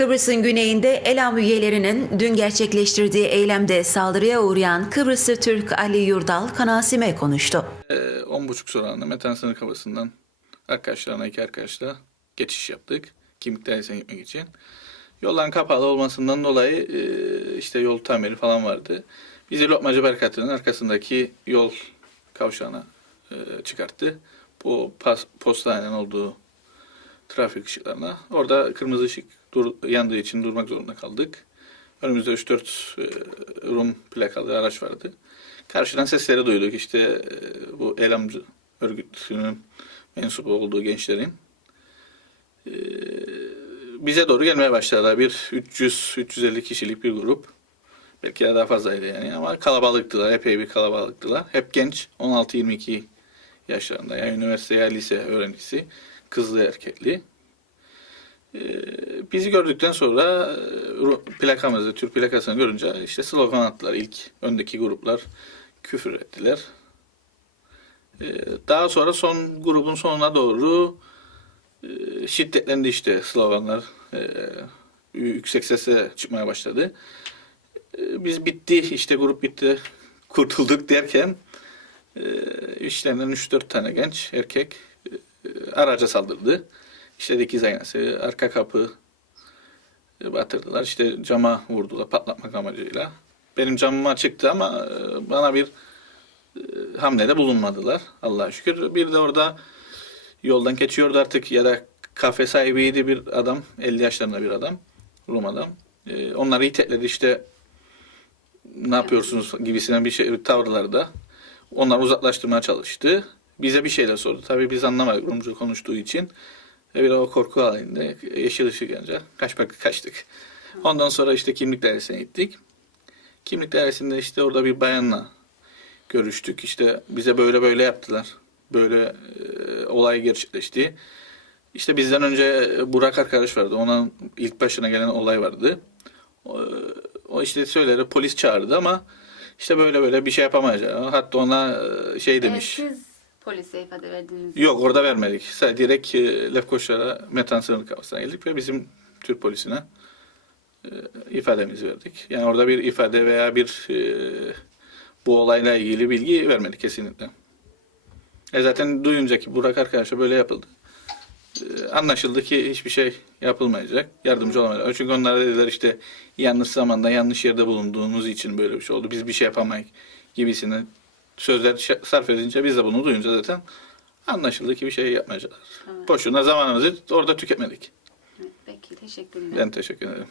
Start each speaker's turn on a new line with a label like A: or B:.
A: Kıbrıs'ın güneyinde Elam üyelerinin dün gerçekleştirdiği eylemde saldırıya uğrayan Kıbrıslı Türk Ali Yurdal Kanasim'e konuştu.
B: Ee, 10.30 sıralarında Metan Sınır Kapısı'ndan arkadaşlarına iki arkadaşla geçiş yaptık. Kimlik dairesine gitmek için. Yolların kapalı olmasından dolayı e, işte yol tamiri falan vardı. Bizi Lokmacı Barakatı'nın arkasındaki yol kavşağına e, çıkarttı. Bu postanenin olduğu trafik ışıklarına. Orada kırmızı ışık dur, yandığı için durmak zorunda kaldık. Önümüzde 3-4 e, Rum plakalı araç vardı. Karşıdan sesleri duyduk. İşte e, bu eylemci örgütünün mensubu olduğu gençlerin. E, bize doğru gelmeye başladılar. Bir 300-350 kişilik bir grup. Belki daha fazlaydı yani ama kalabalıktılar. Epey bir kalabalıktılar. Hep genç. 16-22 yaşlarında. Yani üniversite ya lise öğrencisi. Kızlı erkekli. Ee, bizi gördükten sonra e, plakamızı, Türk plakasını görünce işte slogan attılar. İlk öndeki gruplar küfür ettiler. Ee, daha sonra son grubun sonuna doğru e, şiddetlendi işte sloganlar. Ee, yüksek sesle çıkmaya başladı. Ee, biz bitti işte grup bitti kurtulduk derken e, işlerinden 3-4 tane genç erkek e, araca saldırdı. İşte dikiz aynası, arka kapı e, batırdılar. İşte cama vurdular patlatmak amacıyla. Benim camım açıktı ama e, bana bir hamlede bulunmadılar. Allah'a şükür. Bir de orada yoldan geçiyordu artık ya da kafe sahibiydi bir adam. 50 yaşlarında bir adam. Rum adam. Onları itekledi işte ne yapıyorsunuz gibisinden bir şey tavırları da. Onları uzaklaştırmaya çalıştı. Bize bir şeyler sordu. Tabii biz anlamadık Rumca konuştuğu için. Ve bir o korku halinde yeşil ışık yanınca kaçmak kaçtık. Ondan sonra işte kimlik dairesine gittik. Kimlik dairesinde işte orada bir bayanla görüştük. İşte bize böyle böyle yaptılar. Böyle e, olay gerçekleşti. İşte bizden önce Burak arkadaş vardı. Onun ilk başına gelen olay vardı. O, o işte söyleri polis çağırdı ama işte böyle böyle bir şey yapamayacağını. Hatta ona e, şey demiş.
C: Ee, siz polise ifade verdiniz.
B: Yok orada vermedik. Sadece direkt e, Lefkoşa'ya metan sınırlı kapısına geldik ve bizim Türk polisine e, ifademizi verdik. Yani orada bir ifade veya bir bu olayla ilgili bilgi vermedik kesinlikle. E zaten duyunca ki Burak arkadaşa böyle yapıldı. E, anlaşıldı ki hiçbir şey yapılmayacak. Yardımcı olamayacak. Çünkü onlar dediler işte yanlış zamanda yanlış yerde bulunduğumuz için böyle bir şey oldu. Biz bir şey yapamayız gibisine sözler sarf edince biz de bunu duyunca zaten anlaşıldı ki bir şey yapmayacaklar.
C: Tamam.
B: Boşuna zamanımızı orada tüketmedik.
C: Peki teşekkürler.
B: Ben teşekkür ederim.